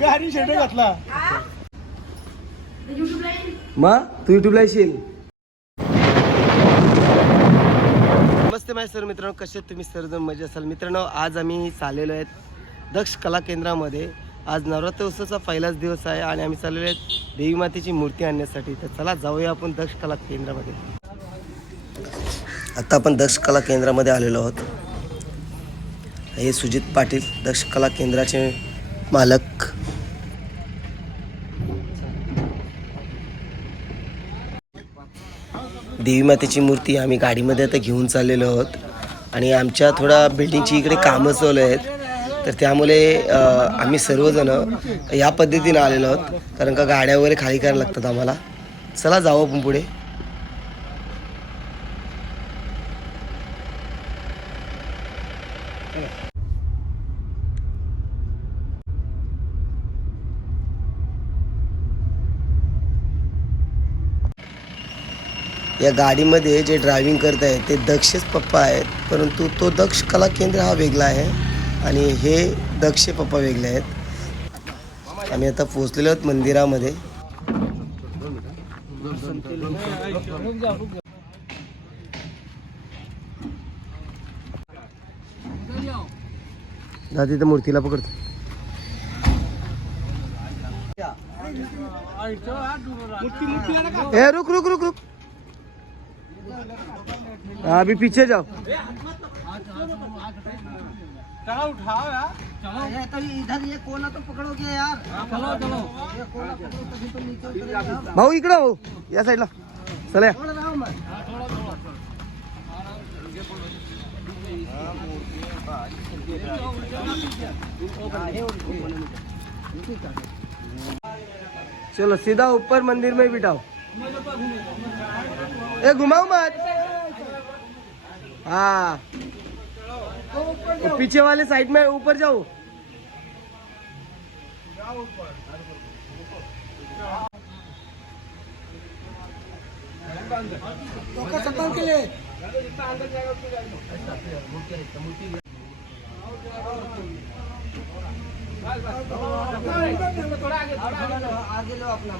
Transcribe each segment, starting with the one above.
गाडी शेट घातला. मग तू युट्यूबला येशील. नमस्ते माझ्या सर मित्रांनो कसे आहेत तुम्ही? सर्वजण मजा असाल. मित्रांनो आज आम्ही चाललेलो आहेत दक्ष कला केंद्रामध्ये. आज नवरात्र उत्सवाचा पहिलाच दिवस आहे आणि आम्ही चाललेलो आहेत देवी मातेची मूर्ती आणण्यासाठी. तर चला जाऊया आपण दक्ष कला केंद्रामध्ये. आता आपण दक्ष कला केंद्रामध्ये आलेलो आहोत. हे सुजित पाटील दक्ष कला केंद्राचे मालक. देवी मातेची मूर्ती आम्ही गाडीमध्ये आता घेऊन चाललेलो आहोत. आणि आमच्या थोडा बिल्डिंगची इकडे कामं चालू आहेत. तर त्यामुळे आम्ही सर्वजण या पद्धतीनं आलेलो आहोत. कारण का गाड्या वगैरे खाली करायला लागतात आम्हाला. चला जाऊ आपण पुढे. या गाडीमध्ये जे ड्रायव्हिंग करत आहे ते दक्षच पप्पा आहेत. परंतु तो दक्ष कला केंद्र हा वेगळा आहे आणि हे दक्ष पप्पा वेगळे आहेत. आम्ही आता पोचलेलो आहोत मंदिरामध्ये. दादी तर मूर्तीला पकडतो. ए रुक रुक रुक रुक. हाँ, अभी पीछे जाओ। चलो उठाओ यार। तो ये तो इधर ये कोना तो पकड़ोगे यार। हाँ, चलो चलो। ये कोना तो नीचे भाऊ चले थोड़ा मैं हाँ, थोड़ा थोड़ा। चलो सीधा ऊपर मंदिर में बिठाओ। ए घुमाओ मत. हाँ. तो पीछे वाले साइड में ऊपर जाओ चप्पल के लिए. आगे लो अपना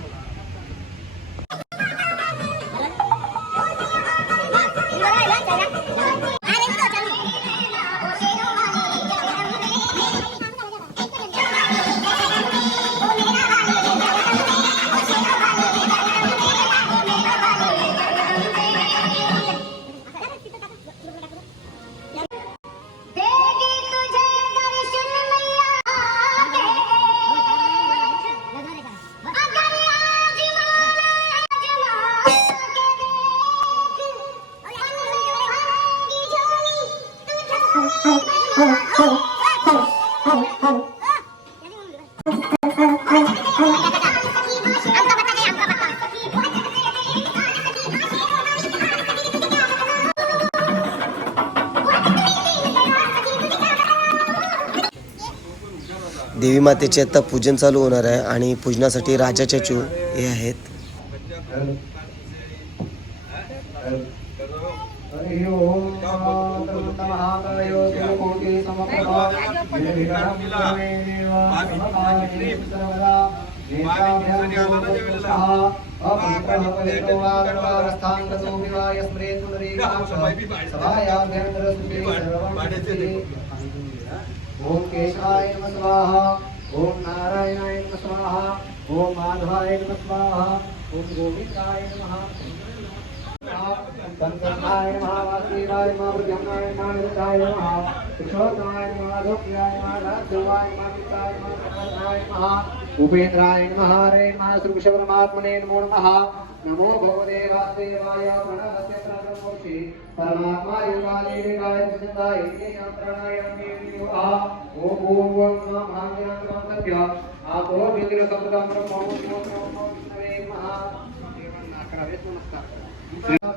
मातेचे आता पूजन चालू होणार आहे आणि पूजनासाठी राजाच्या चू हे आहेत. ओम केशाय स्वाहा. ओम नारायणाय नम स्वाहा, ओम माधवाय नम स्वाहा, ओम गोविंदाय नम। नमः, वासुदेवाय नमः, ब्रह्माय नमः। यशोदाय नमः गोप्याय नमः राघवाय नमः। पिताय नमः। प्रबोधाय नमः उपेन्द्राय नमः हरे नमः श्रीकृष्णपरमात्मने नमो नमः। नमो भगवते वासुदेवाय प्रणवस्य प्रणवोषि परमात्मा योगालीलाय सुचिताय यन्त्रणायामे वियोगः ॐ ॐ ॐ नमः भाग्यान्तरं सत्य आतो विग्रहसम्पदां ब्रह्मो नमो। नमः नमस्कार।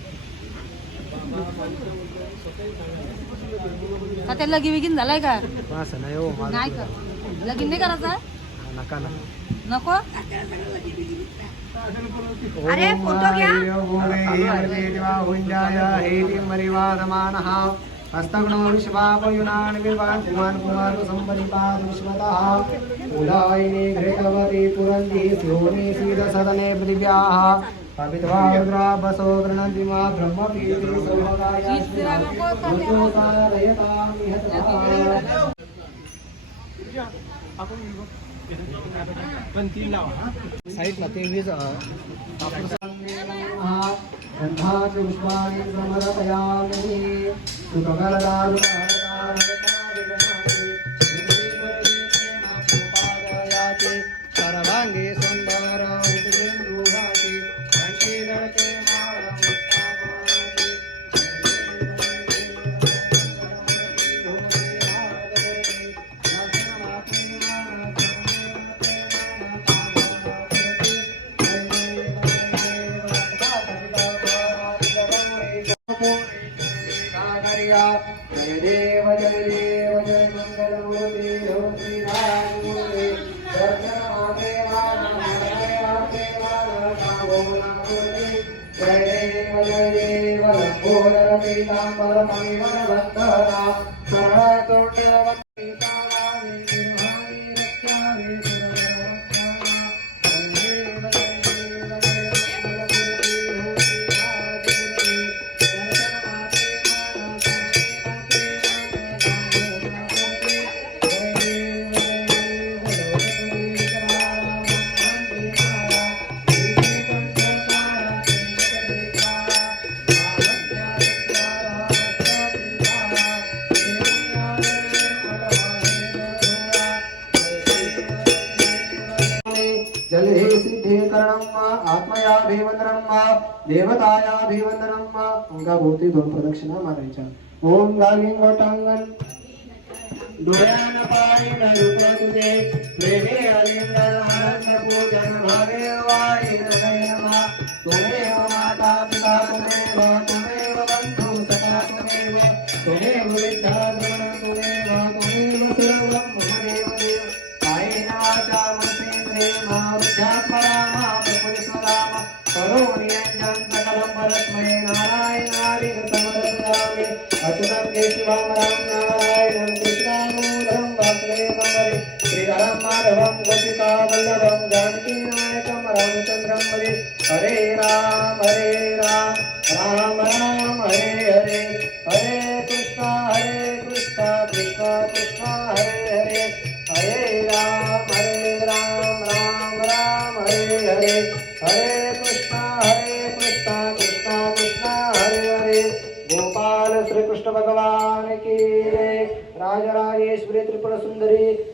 का ते लगीन बिगीन झालाय का? असं नाही हो नाही का? लगीन नाही करायचा नका ना. नको? अरे फोटो घ्या. हस्तगुणो विश्वापयुनान् विवान् कुमार कुमार संपरिपाद विश्वतः। उदायिनी घृतवती पुरन्ति स्योनि सीदसदने पृथिव्याः। अभिद्वा रुद्रा बसो गृह्णन्ति मा ब्रह्मपीति ೇವಲ ಗೋಳ ಪೀತಾಂಬರ ಪರಿವರ ಬಂಧನ ಶರಣ ತೊಂಡ वंदना शरण तुण्य जले सिद्धे करणं आत्मयाभिवंदनं देवतायाभिवंदनं अंगाभोवती दोन प्रदक्षिणा मारायच्या ओम गालिंग वटांगण डोळ्यान पाहिन रूप तुझे प्रेमे अलिंगन आनंद पूजन भावे वाईन नयनमा त्वमेव समर्पयामि अच्युतं केशवं राम नारायणं कृष्णानूरं वासुदेवं हरे श्रीधरं माधवं गोपिका वल्लभं जानकीनायकं रामचन्द्रं हरे हरे राम हरे राम राम राम हरे हरे हरे कृष्णा हरे कृष्णा कृष्णा कृष्णा हरे हरे हरे राम हरे राम राम राम हरे हरे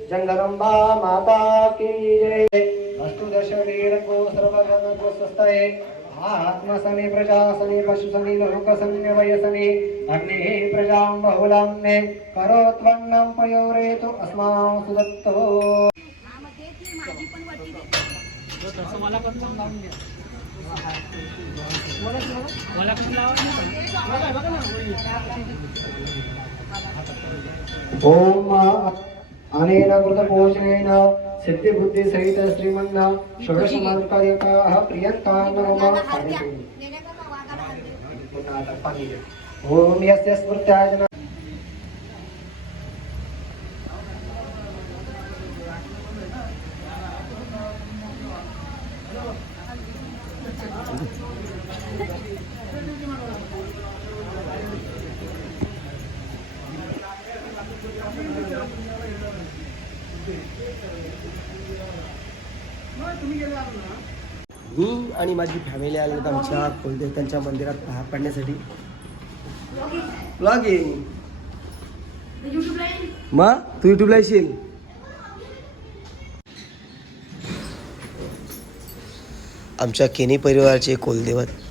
जंगदम्बा माता की जय। अष्टदश वीरगो सर्वगण गो स्वस्ताय आत्मसने प्रजासने पशुसने लोकसने वयसने अग्ने प्रजां बहुलाम्ने करोत्वन्नं पयोरेतु अस्मां सुदत्तो। ओम అనేన కృతపోషణేన సిద్ధిబుద్ధి సహిత శ్రీమన్న షోడశమంత్రయుతా ప్రియంతా मी आणि माझी फॅमिली आले होते आमच्या कुलदेवतांच्या मंदिरात पाया पडण्यासाठी. ब्लॉगिंग मग? तू युट्यूबला येशील? आमच्या केनी परिवाराचे कुलदेवत.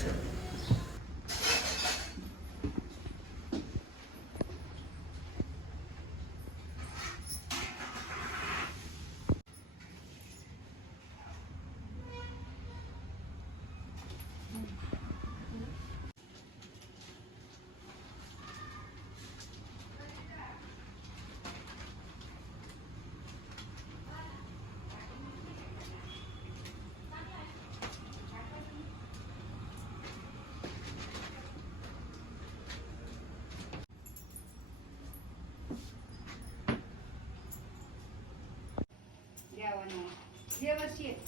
Где вас есть?